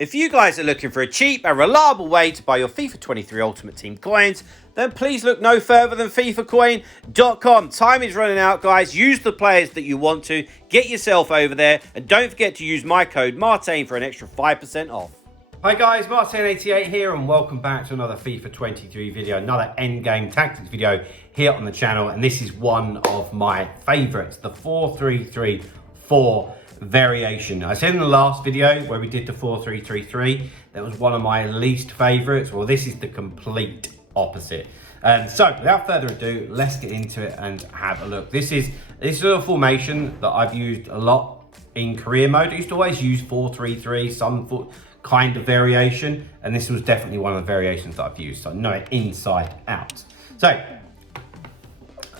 If you guys are looking for a cheap and reliable way to buy your FIFA 23 Ultimate Team coins, then please look no further than FIFAcoin.com. Time is running out, guys. Use the players that you want to. Get yourself over there. And don't forget to use my code Martin for an extra 5% off. Hi guys, Martin88 here and welcome back to another FIFA 23 video, another endgame tactics video here on the channel. And this is one of my favourites, the 4-3-3-4 variation. I said in the last video where we did the 4-3-3-3, that was one of my least favourites. Well, this is the complete opposite. So without further ado, let's get into it and have a look. This is a formation that I've used a lot in career mode. I used to always use 4-3-3, some kind of variation, and this was definitely one of the variations that I've used, so I know it inside out. So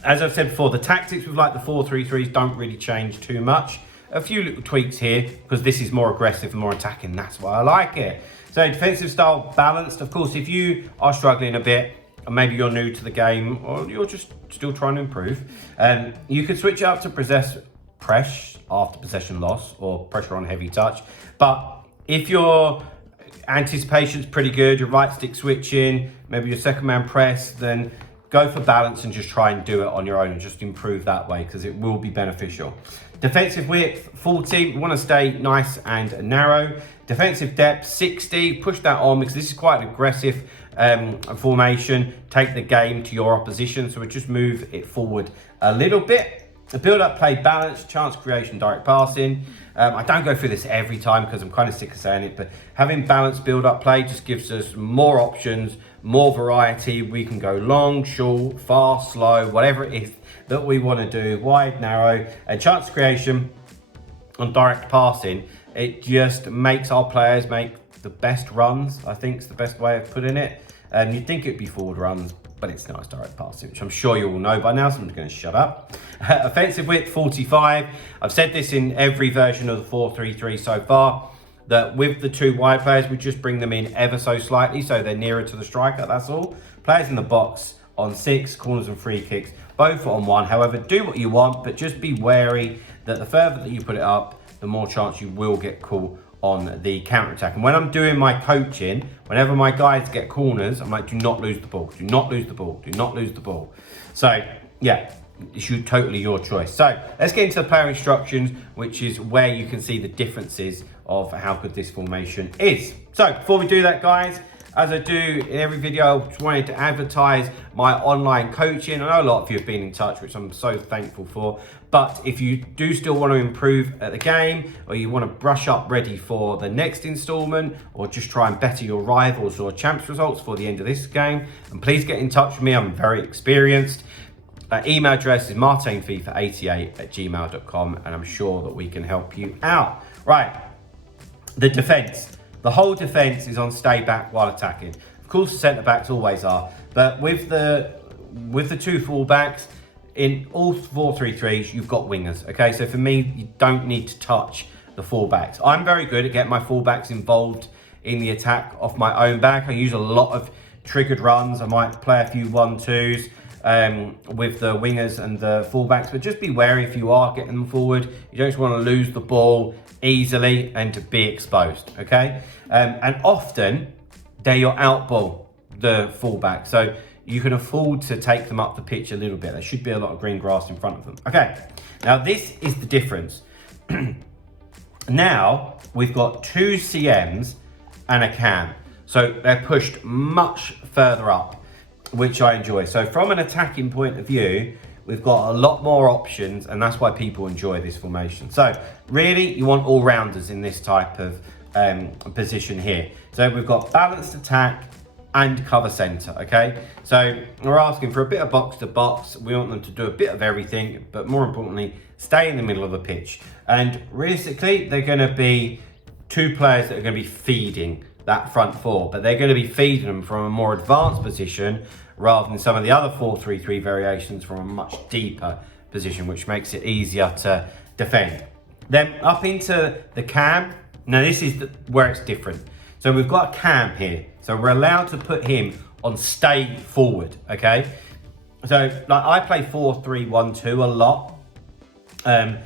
as I've said before, the tactics with like the 4-3-3s don't really change too much. A few little tweaks here because this is more aggressive and more attacking. That's why I like it. So defensive style balanced. Of course, if you are struggling a bit and maybe you're new to the game or you're just still trying to improve, you could switch up to press after possession loss or pressure on heavy touch. But if your anticipation's pretty good, your right stick switching, maybe your second man press, then go for balance and just try and do it on your own and just improve that way because it will be beneficial. Defensive width, 40, we want to stay nice and narrow. Defensive depth, 60, push that on because this is quite an aggressive formation. Take the game to your opposition, so we just move it forward a little bit. The build-up play balance, chance creation, direct passing. I don't go through this every time because I'm kind of sick of saying it, but having balanced build-up play just gives us more options, more variety. We can go long, short, fast, slow, whatever it is that we want to do, wide, narrow. And chance creation on direct passing, it just makes our players make the best runs, I think is the best way of putting it. You'd think it'd be forward runs, but it's not, it's direct passing, which I'm sure you all know by now, so I'm just going to shut up. Offensive width, 45. I've said this in every version of the 4-3-3 so far, that with the two wide players, we just bring them in ever so slightly, so they're nearer to the striker, that's all. Players in the box on 6, corners and free kicks, both on 1. However, do what you want, but just be wary that the further that you put it up, the more chance you will get caught on the counter attack. And when I'm doing my coaching, whenever my guys get corners, I'm like, do not lose the ball, do not lose the ball, do not lose the ball. So yeah, it's totally your choice. So let's get into the player instructions, which is where you can see the differences of how good this formation is. So before we do that, guys, as I do in every video, I just wanted to advertise my online coaching. I know a lot of you have been in touch, which I'm so thankful for. But if you do still want to improve at the game, or you want to brush up ready for the next installment, or just try and better your rivals or champs results for the end of this game, and please get in touch with me. I'm very experienced. Email address is martinfifa88@gmail.com, and I'm sure that we can help you out. Right, the defense. The whole defense is on stay back while attacking. Of course, the centre backs always are, but with the two fullbacks in all 4-3-3s, you've got wingers. Okay, so for me, you don't need to touch the fullbacks. I'm very good at getting my fullbacks involved in the attack off my own back. I use a lot of triggered runs. I might play a few 1-2s with the wingers and the fullbacks, but just be wary if you are getting them forward. You don't just want to lose the ball easily and to be exposed, okay? And often they're your out ball, the fullback, so you can afford to take them up the pitch a little bit. There should be a lot of green grass in front of them. Okay, now this is the difference. Now we've got 2 CMs and a cam, so they're pushed much further up, which I enjoy. So from an attacking point of view, we've got a lot more options, and that's why people enjoy this formation. So really, you want all-rounders in this type of position here. So we've got balanced attack and cover centre, okay? So we're asking for a bit of box to box. We want them to do a bit of everything, but more importantly, stay in the middle of the pitch. And realistically, they're going to be 2 players that are going to be feeding that front 4, but they're going to be feeding them from a more advanced position rather than some of the other 4-3-3 variations from a much deeper position, which makes it easier to defend. Then up into the cam. Now this is where it's different. So we've got a cam here, so we're allowed to put him on stay forward, okay? So like I play 4-3-1-2 a lot, and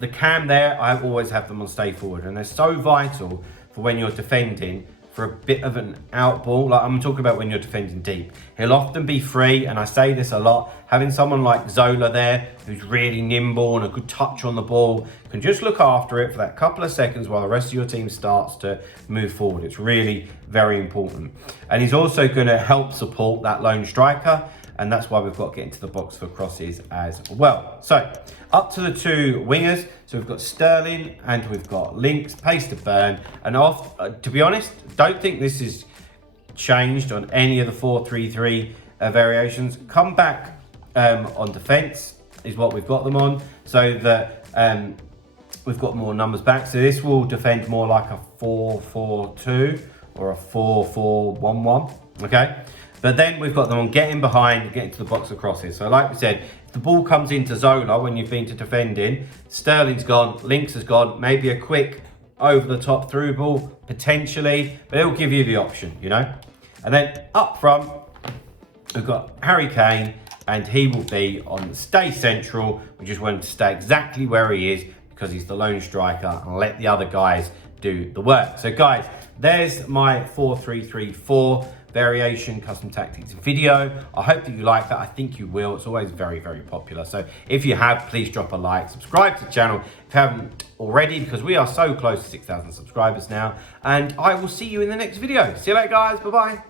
the cam there, I always have them on stay forward, and they're so vital for when you're defending for a bit of an out ball. Like I'm talking about when you're defending deep. He'll often be free, and I say this a lot, having someone like Zola there who's really nimble and a good touch on the ball, can just look after it for that couple of seconds while the rest of your team starts to move forward. It's really very important. And he's also going to help support that lone striker, and that's why we've got to get into the box for crosses as well. So up to the two wingers. So we've got Sterling and we've got Links, pace to burn. And off, to be honest, don't think this is changed on any of the 4-3-3 variations. Come back on defense is what we've got them on, so that we've got more numbers back. So this will defend more like a 4-4-2 or a 4-4-1-1, okay? But then we've got them on getting behind, getting to the box of crosses. So like we said, if the ball comes into Zola when you've been to defending, Sterling's gone, Links has gone, maybe a quick over the top through ball, potentially, but it'll give you the option, you know? And then up front, we've got Harry Kane, and he will be on stay central. We just want him to stay exactly where he is because he's the lone striker, and let the other guys do the work. So guys, there's my 4-3-3-4 variation custom tactics video. I hope that you like that. I think you will. It's always very, very popular. So if you have, please drop a like, subscribe to the channel if you haven't already, because we are so close to 6,000 subscribers now. And I will see you in the next video. See you later, guys. Bye-bye.